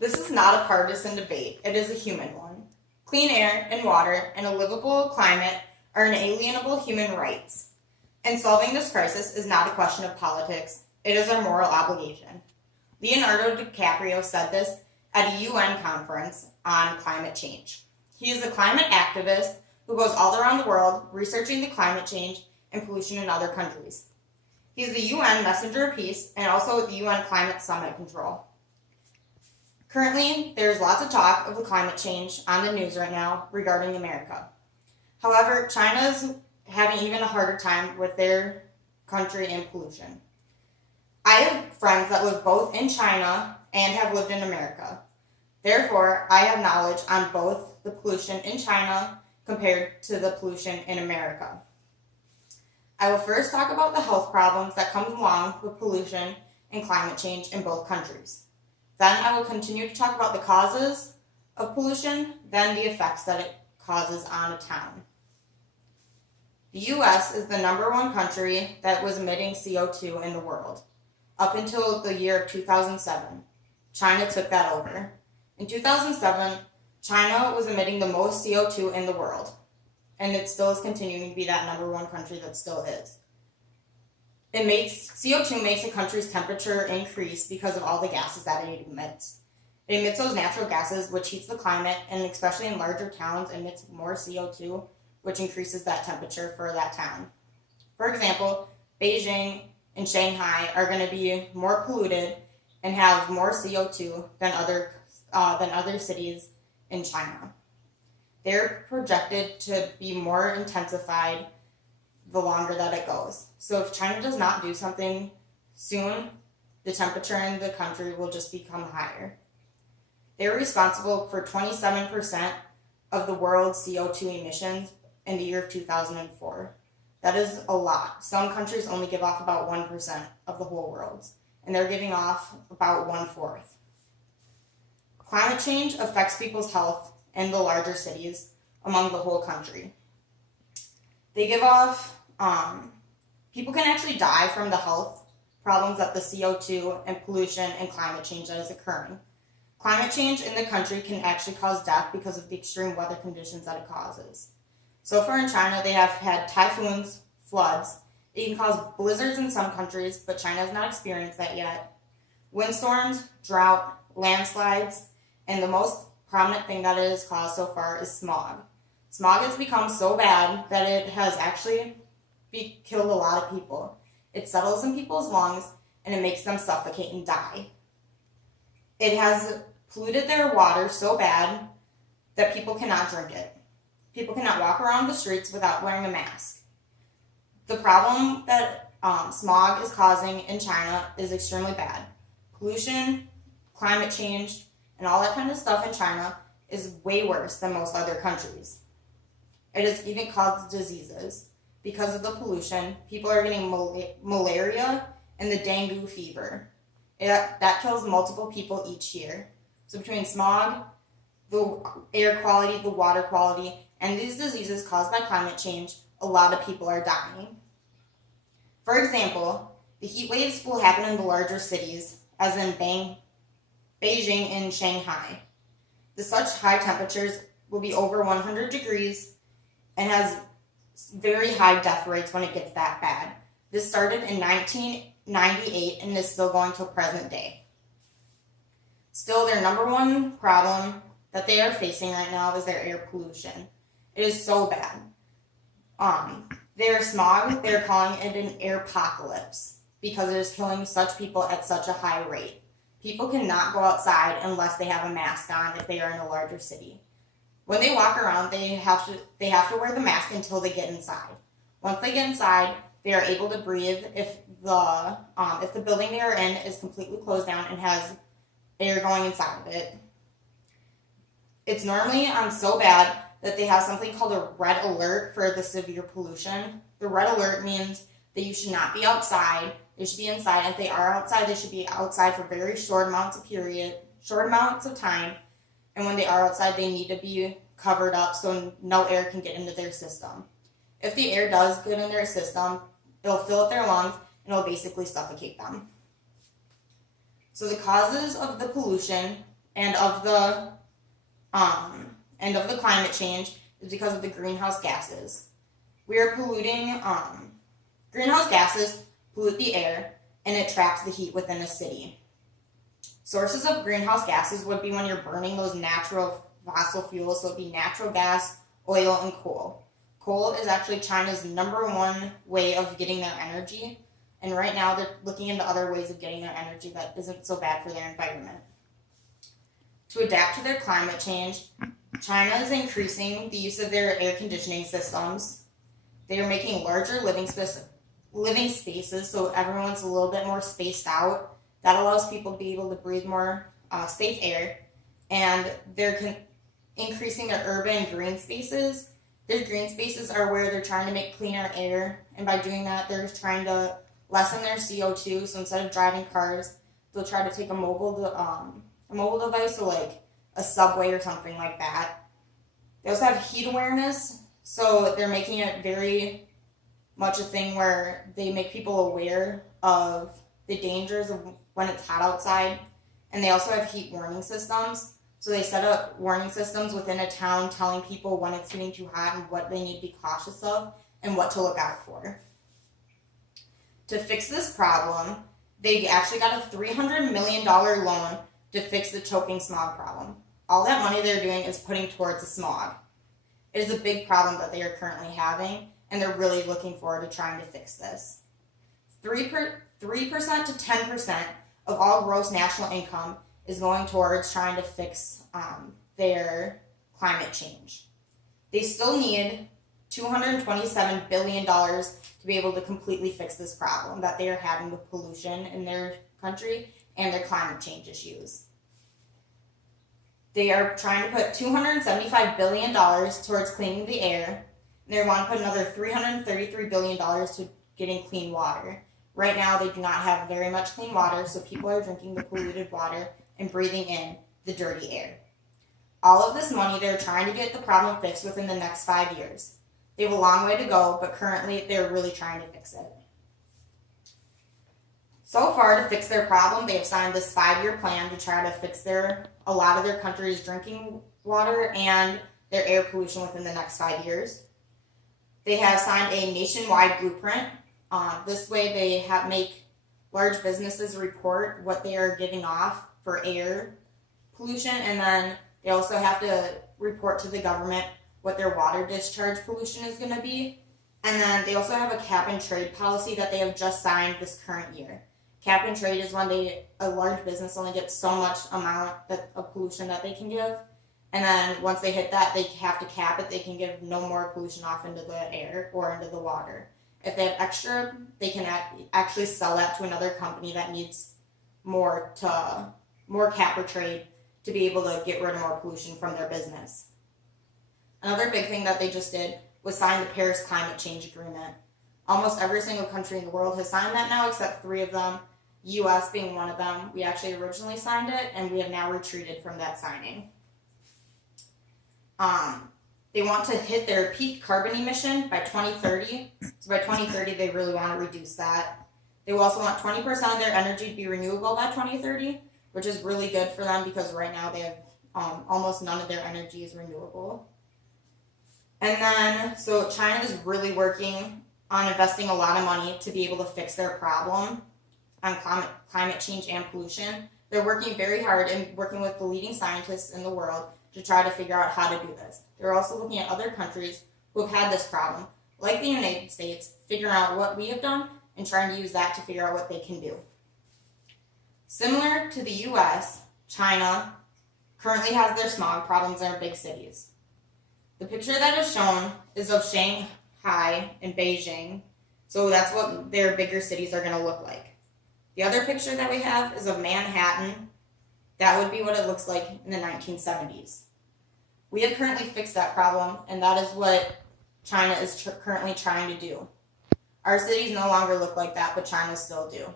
This is not a partisan debate, it is a human one. Clean air and water and a livable climate are inalienable human rights. And solving this crisis is not a question of politics, it is our moral obligation. Leonardo DiCaprio said this at a UN conference on climate change. He is a climate activist who goes all around the world researching the climate change and pollution in other countries. He is the UN Messenger of Peace and also the UN Climate Summit Control. Currently, there is lots of talk of the climate change on the news right now regarding America. However, China is having even a harder time with their country and pollution. I have friends that live both in China and have lived in America. Therefore, I have knowledge on both the pollution in China compared to the pollution in America. I will first talk about the health problems that come along with pollution and climate change in both countries. Then I will continue to talk about the causes of pollution, then the effects that it causes on a town. The U.S. is the #1 country that was emitting CO2 in the world. Up until the year of 2007, China took that over. In 2007, China was emitting the most CO2 in the world, and it still is continuing to be that #1 country that still is. CO2 makes a country's temperature increase because of all the gases that it emits. It emits those natural gases, which heats the climate, and especially in larger towns, emits more CO2, which increases that temperature for that town. For example, Beijing and Shanghai are going to be more polluted and have more CO2 than other cities in China. They're projected to be more intensified the longer that it goes. So if China does not do something soon, the temperature in the country will just become higher. They're responsible for 27% of the world's CO2 emissions in the year of 2004. That is a lot. Some countries only give off about 1% of the whole world's, and they're giving off about 1/4. Climate change affects people's health in the larger cities among the whole country. They give off, people can actually die from the health problems that the CO2 and pollution and climate change that is occurring. Climate change in the country can actually cause death because of the extreme weather conditions that it causes. So far in China, they have had typhoons, floods. It can cause blizzards in some countries, but China has not experienced that yet. Windstorms, drought, landslides, and the most prominent thing that it has caused so far is smog. Smog has become so bad that it has actually killed a lot of people. It settles in people's lungs and it makes them suffocate and die. It has polluted their water so bad that people cannot drink it. People cannot walk around the streets without wearing a mask. The problem that smog is causing in China is extremely bad. Pollution, climate change, and all that kind of stuff in China is way worse than most other countries. It has even caused diseases. Because of the pollution, people are getting malaria and the dengue fever. That kills multiple people each year. So between smog, the air quality, the water quality, and these diseases caused by climate change, a lot of people are dying. For example, the heat waves will happen in the larger cities, as in Beijing and Shanghai. The such high temperatures will be over 100 degrees and has very high death rates when it gets that bad. This started in 1998 and is still going to present day. Still, their #1 problem that they are facing right now is their air pollution. It is so bad. Their smog, they're calling it an airpocalypse because it is killing such people at such a high rate. People cannot go outside unless they have a mask on if they are in a larger city. When they walk around, they have to wear the mask until they get inside. Once they get inside, they are able to breathe if the building they are in is completely closed down and has air going inside of it. It's normally so bad that they have something called a red alert for the severe pollution. The red alert means that you should not be outside. They should be inside. If they are outside, they should be outside for very short amounts of time. And when they are outside, they need to be covered up so no air can get into their system. If the air does get in their system, it'll fill up their lungs and it'll basically suffocate them. So the causes of the pollution and of the climate change is because of the greenhouse gases. We are polluting. Greenhouse gases pollute the air, and it traps the heat within a city. Sources of greenhouse gases would be when you're burning those natural fossil fuels, so it would be natural gas, oil, and coal. Coal is actually China's #1 way of getting their energy, and right now they're looking into other ways of getting their energy that isn't so bad for their environment. To adapt to their climate change, China is increasing the use of their air conditioning systems. They are making larger living spaces so everyone's a little bit more spaced out. That allows people to be able to breathe more safe air. And they're increasing their urban green spaces. Their green spaces are where they're trying to make cleaner air. And by doing that, they're trying to lessen their CO2. So instead of driving cars, they'll try to take a mobile device, so like a subway or something like that. They also have heat awareness. So they're making it very much a thing where they make people aware of the dangers of when it's hot outside. And they also have heat warning systems. So they set up warning systems within a town telling people when it's getting too hot and what they need to be cautious of and what to look out for. To fix this problem, they actually got a $300 million loan to fix the choking smog problem. All that money they're doing is putting towards the smog. It is a big problem that they are currently having, and they're really looking forward to trying to fix this. 3% to 10% of all gross national income is going towards trying to fix their climate change. They still need $227 billion to be able to completely fix this problem that they are having with pollution in their country and their climate change issues. They are trying to put $275 billion towards cleaning the air, and they want to put another $333 billion to getting clean water. Right now, they do not have very much clean water, so people are drinking the polluted water and breathing in the dirty air. All of this money, they're trying to get the problem fixed within the next 5 years. They have a long way to go, but currently they're really trying to fix it. So far, to fix their problem, they have signed this 5-year plan to try to fix a lot of their country's drinking water and their air pollution within the next 5 years. They have signed a nationwide blueprint. This way, they make large businesses report what they are giving off for air pollution, and then they also have to report to the government what their water discharge pollution is going to be. And then they also have a cap and trade policy that they have just signed this current year. Cap and trade is when a large business only gets so much amount of pollution that they can give. And then once they hit that, they have to cap it. They can give no more pollution off into the air or into the water. If they have extra, they can actually sell that to another company that needs more cap or trade to be able to get rid of more pollution from their business. Another big thing that they just did was sign the Paris Climate Change Agreement. Almost every single country in the world has signed that now, except 3 of them, U.S. being one of them. We actually originally signed it, and we have now retreated from that signing. They want to hit their peak carbon emission by 2030. So by 2030, they really want to reduce that. They will also want 20% of their energy to be renewable by 2030, which is really good for them because right now they have almost none of their energy is renewable. And then, so China is really working on investing a lot of money to be able to fix their problem on climate change and pollution. They're working very hard and working with the leading scientists in the world to try to figure out how to do this. They're also looking at other countries who have had this problem, like the United States, figuring out what we have done and trying to use that to figure out what they can do. Similar to the U.S., China currently has their smog problems in their big cities. The picture that is shown is of Shanghai and Beijing, so that's what their bigger cities are going to look like. The other picture that we have is of Manhattan. That would be what it looks like in the 1970s. We have currently fixed that problem, and that is what China is currently trying to do. Our cities no longer look like that, but China still do.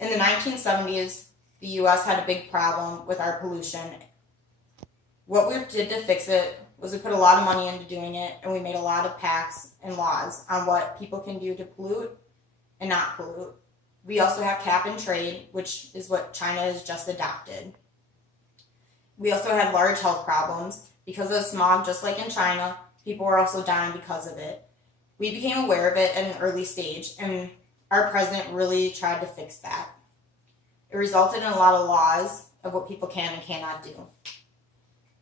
In the 1970s, the U.S. had a big problem with our pollution. What we did to fix it was we put a lot of money into doing it, and we made a lot of pacts and laws on what people can do to pollute and not pollute. We also have cap and trade, which is what China has just adopted. We also had large health problems because of smog, just like in China. People were also dying because of it. We became aware of it at an early stage, and our president really tried to fix that. It resulted in a lot of laws of what people can and cannot do.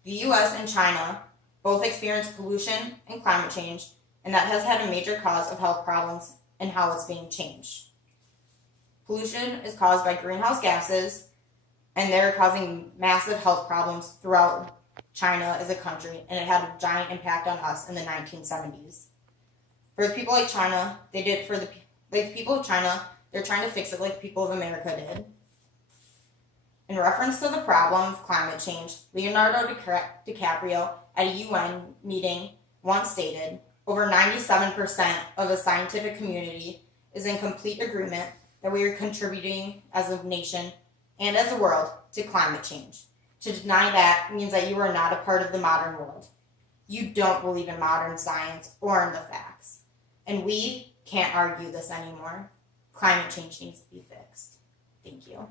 The US and China both experience pollution and climate change, and that has had a major cause of health problems and how it's being changed. Pollution is caused by greenhouse gases, and they're causing massive health problems throughout China as a country, and it had a giant impact on us in the 1970s. For the people like China, they did for the people of China, they're trying to fix it like the people of America did. In reference to the problem of climate change, Leonardo DiCaprio at a UN meeting once stated, over 97% of the scientific community is in complete agreement that we are contributing as a nation and as a world to climate change. To deny that means that you are not a part of the modern world. You don't believe in modern science or in the facts. And we can't argue this anymore. Climate change needs to be fixed. Thank you.